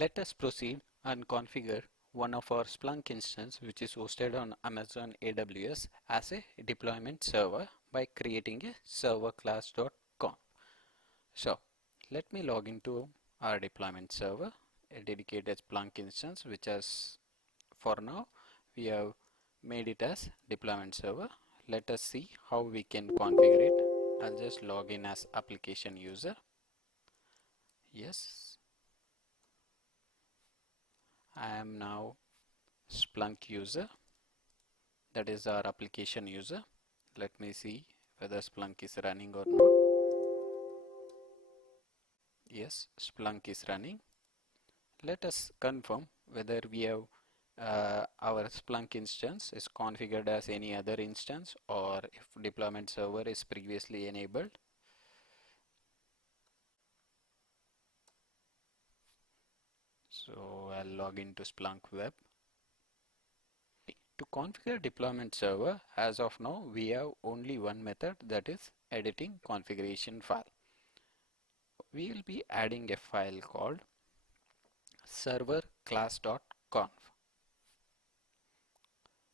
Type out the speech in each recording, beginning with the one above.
Let us proceed and configure one of our Splunk instance which is hosted on Amazon AWS as a deployment server by creating a server class.conf. So let me log into our deployment server, a dedicated Splunk instance which has for now we have made it as deployment server. Let us see how we can configure it. I'll just log in as application user. Yes, I am now Splunk user, that is our application user. Let me see whether Splunk is running or not. Yes, Splunk is running. Let us confirm whether we have our Splunk instance is configured as any other instance or if deployment server is previously enabled. So I'll log into Splunk web. To configure deployment server, as of now we have only one method, that is editing configuration file. We will be adding a file called server class.conf.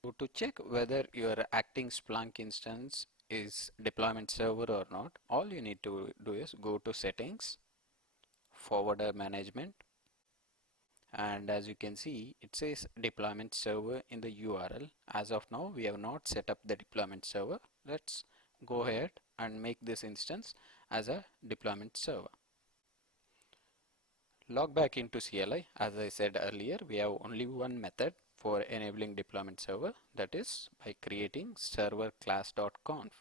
So to check whether your acting Splunk instance is deployment server or not, all you need to do is go to settings, forwarder management, and as you can see it says deployment server in the URL. As of now we have not set up the deployment server. Let's go ahead and make this instance as a deployment server. Log back into CLI. As I said earlier, we have only one method for enabling deployment server, that is by creating server class.conf.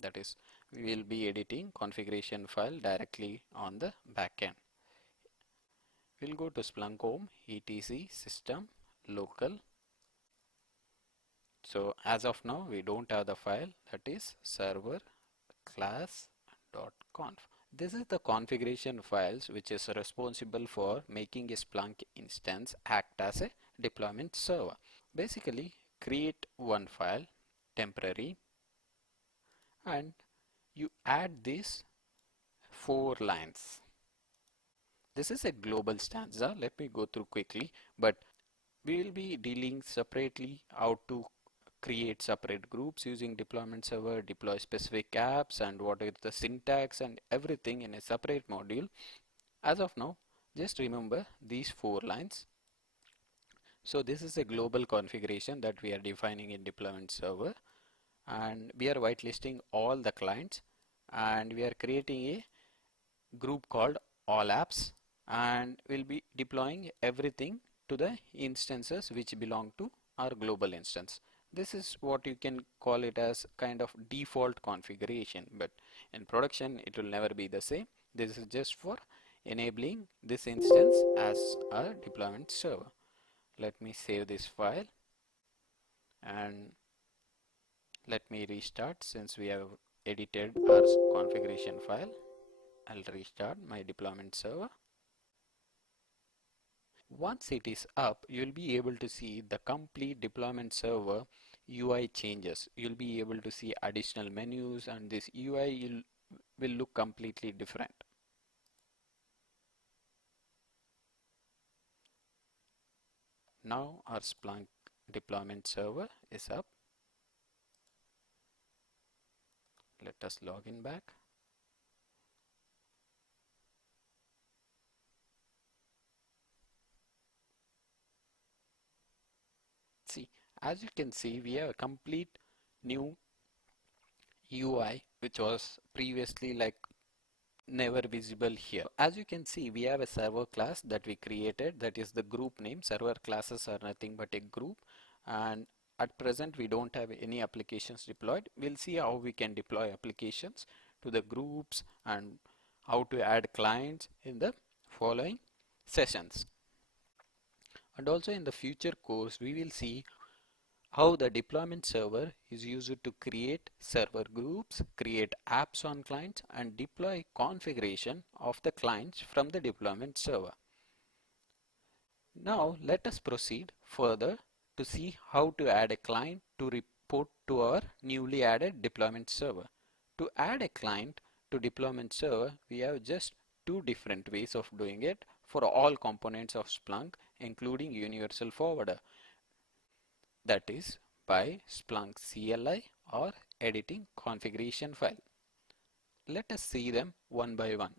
That is, we will be editing configuration file directly on the backend. We'll go to Splunk home, etc system local. So as of now we don't have the file, that is server class.conf. This is the configuration files which is responsible for making a Splunk instance act as a deployment server. Basically, create one file, temporary, and you add these 4 lines. This is a global stanza. Let me go through quickly, but we will be dealing separately how to create separate groups using deployment server, deploy specific apps, and what is the syntax and everything in a separate module. As of now, just remember these 4 lines. So this is a global configuration that we are defining in deployment server, and we are whitelisting all the clients, and we are creating a group called all apps, and we'll be deploying everything to the instances which belong to our global instance. This is what you can call it as kind of default configuration, but in production it will never be the same. This is just for enabling this instance as a deployment server. Let me save this file and let me restart. Since we have edited our configuration file, I'll restart my deployment server. Once it is up, you'll be able to see the complete deployment server UI changes. You'll be able to see additional menus, and this UI will look completely different. Now our Splunk deployment server is up. Let us log in back. See, as you can see, we have a complete new UI which was previously like never visible here. As you can see, we have a server class that we created, that is the group name. Server classes are nothing but a group, and at present we don't have any applications deployed. We'll see how we can deploy applications to the groups and how to add clients in the following sessions. And also in the future course we will see how the deployment server is used to create server groups, create apps on clients, and deploy configuration of the clients from the deployment server. Now let us proceed further to see how to add a client to report to our newly added deployment server. To add a client to deployment server, we have just two different ways of doing it for all components of Splunk, including Universal Forwarder. That is by Splunk CLI or editing configuration file. Let us see them one by one.